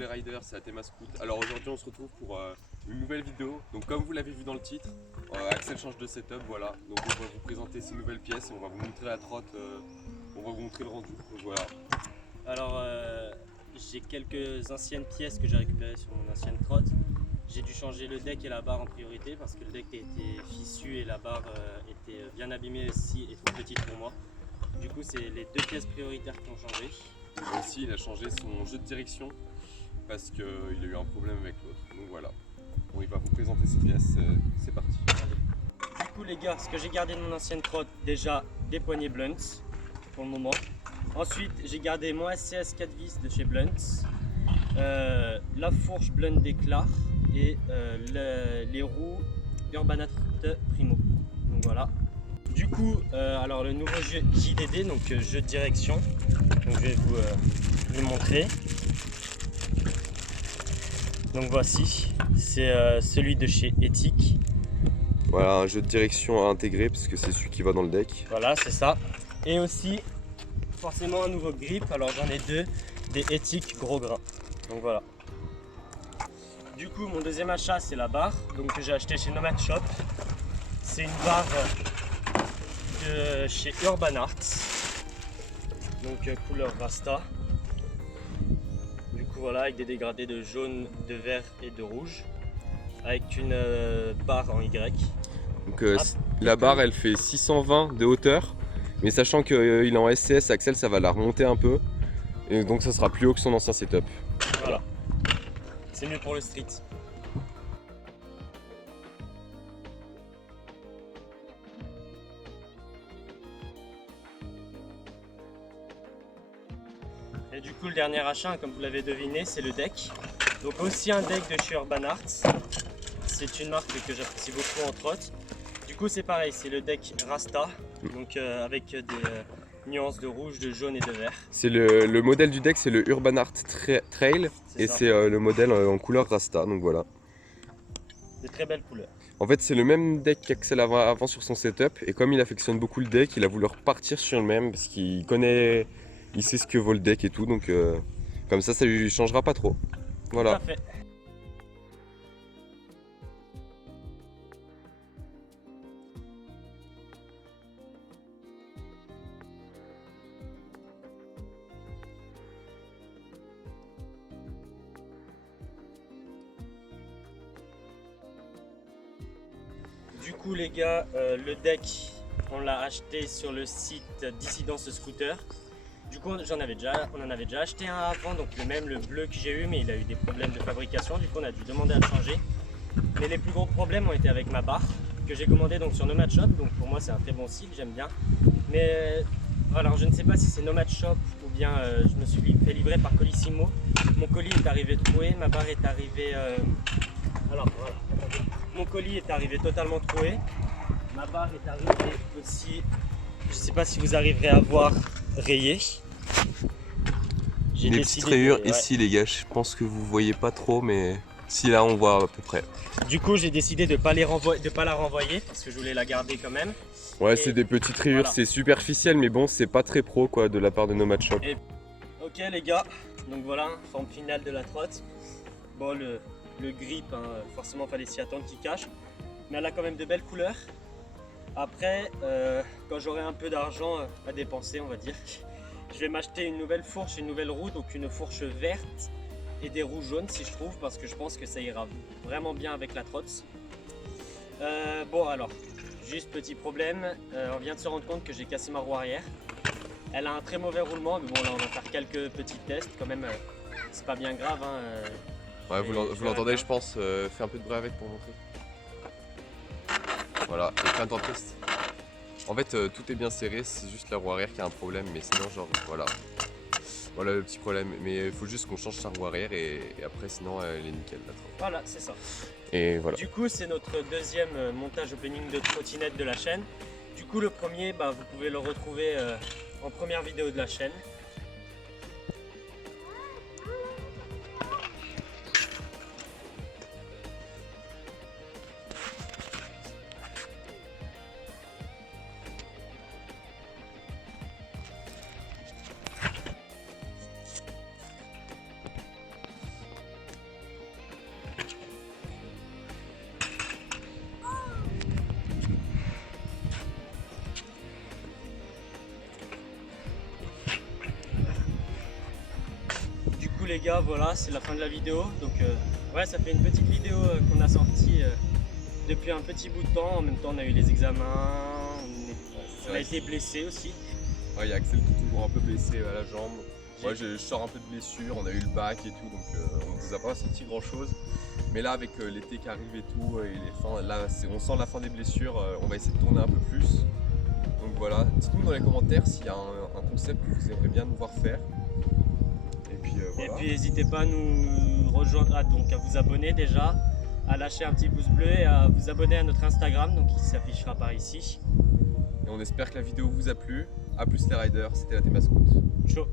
les riders, c'est Athéma Scoot. Alors aujourd'hui on se retrouve pour une nouvelle vidéo. Donc comme vous l'avez vu dans le titre, Axel change de setup, voilà. Donc on va vous présenter ces nouvelles pièces et on va vous montrer la trotte, on va vous montrer le rendu. Donc voilà. Alors j'ai quelques anciennes pièces que j'ai récupérées sur mon ancienne trotte. J'ai dû changer le deck et la barre en priorité parce que le deck était fissu et la barre était bien abîmée aussi et trop petite pour moi. Du coup c'est les deux pièces prioritaires qui ont changé. Aussi il a changé son jeu de direction parce qu'il a eu un problème avec l'autre. Donc voilà. Bon, il va vous présenter ces pièces, c'est parti. Du coup les gars, ce que j'ai gardé de mon ancienne trotte, déjà des poignées Blunts pour le moment. Ensuite j'ai gardé mon SCS 4 vis de chez Blunts, la fourche Blunt d'éclat et les roues Urbanart Primo. Donc voilà. Du coup, alors le nouveau jeu JDD, donc jeu de direction, donc je vais vous le montrer. Donc voici, c'est celui de chez Ethic. Voilà, un jeu de direction à intégrer parce que c'est celui qui va dans le deck. Voilà, c'est ça. Et aussi, forcément un nouveau grip. Alors j'en ai deux, des Ethic gros grain. Donc voilà. Du coup, mon deuxième achat, c'est la barre donc, que j'ai acheté chez Nomad Shop. C'est une barre de chez Urbanart, donc couleur Rasta. Du coup, voilà, avec des dégradés de jaune, de vert et de rouge, avec une barre en Y. Donc la barre elle fait 620 de hauteur, mais sachant qu'il est en SCS, Axel ça va la remonter un peu, et donc ça sera plus haut que son ancien setup. Voilà, c'est mieux pour le street. Et du coup le dernier achat, comme vous l'avez deviné, c'est le deck. Donc aussi un deck de chez Urbanart. C'est une marque que j'apprécie beaucoup en trotte. Du coup c'est pareil, c'est le deck Rasta, donc avec des nuances de rouge, de jaune et de vert. C'est le modèle du deck, c'est le Urbanart Trail, et c'est le modèle en couleur Rasta, donc voilà. De très belles couleurs. En fait c'est le même deck qu'Axel avait avant sur son setup, et comme il affectionne beaucoup le deck, il a voulu repartir sur le même, parce qu'il connaît, il sait ce que vaut le deck et tout, donc comme ça lui changera pas trop. Voilà. Tout à fait. Du coup les gars, le deck on l'a acheté sur le site Dissidence Scooter. Du coup on en avait déjà acheté un avant, donc le bleu que j'ai eu, mais il a eu des problèmes de fabrication, du coup on a dû demander à le changer. Mais les plus gros problèmes ont été avec ma barre, que j'ai commandée donc sur Nomad Shop, donc pour moi c'est un très bon site, j'aime bien. Mais alors je ne sais pas si c'est Nomad Shop ou bien je me suis fait livrer par Colissimo. Mon colis est arrivé troué, ma barre est arrivée... Alors voilà, mon colis est arrivé totalement troué. Ma barre est arrivée aussi, je ne sais pas si vous arriverez à voir, rayée. J'ai des petites rayures ici les gars, je pense que vous voyez pas trop, mais si là on voit à peu près. Du coup j'ai décidé de ne pas la renvoyer parce que je voulais la garder quand même. Ouais, c'est des petites rayures, voilà. C'est superficiel, mais bon, c'est pas très pro quoi de la part de Nomad Shop. Ok les gars, donc voilà, forme finale de la trotte. Bon, le grip, hein, forcément fallait s'y attendre qu'il cache, mais elle a quand même de belles couleurs. Après, quand j'aurai un peu d'argent à dépenser, on va dire, je vais m'acheter une nouvelle fourche, une nouvelle roue, donc une fourche verte et des roues jaunes si je trouve, parce que je pense que ça ira vraiment bien avec la trotte. Bon alors, juste petit problème, on vient de se rendre compte que j'ai cassé ma roue arrière. Elle a un très mauvais roulement, mais bon là on va faire quelques petits tests quand même, c'est pas bien grave. Hein, ouais, vous l'entendez je pense, fais un peu de bruit avec pour montrer. Voilà, et plein de test. En fait tout est bien serré, c'est juste la roue arrière qui a un problème, mais sinon genre voilà. Voilà le petit problème, mais il faut juste qu'on change sa roue arrière et après sinon elle est nickel là. Voilà, c'est ça. Et voilà. Du coup c'est notre deuxième montage opening de trottinette de la chaîne. Du coup le premier, vous pouvez le retrouver en première vidéo de la chaîne. les gars, voilà, c'est la fin de la vidéo. Donc ouais, ça fait une petite vidéo qu'on a sortie depuis un petit bout de temps. En même temps, on a eu les examens, on a été blessé aussi. Ouais, il y a Axel qui est toujours un peu blessé à la jambe. Moi, je sors un peu de blessure, on a eu le bac et tout, donc on ne nous a pas senti grand chose. Mais là, avec l'été qui arrive et tout, et on sent la fin des blessures, on va essayer de tourner un peu plus. Donc voilà, dites-nous dans les commentaires s'il y a un concept que vous aimeriez bien nous voir faire. Et puis voilà. Et puis n'hésitez pas à nous rejoindre, donc à vous abonner déjà, à lâcher un petit pouce bleu et à vous abonner à notre Instagram, donc qui s'affichera par ici. Et on espère que la vidéo vous a plu. A plus les riders, c'était la Théma Scout. Ciao.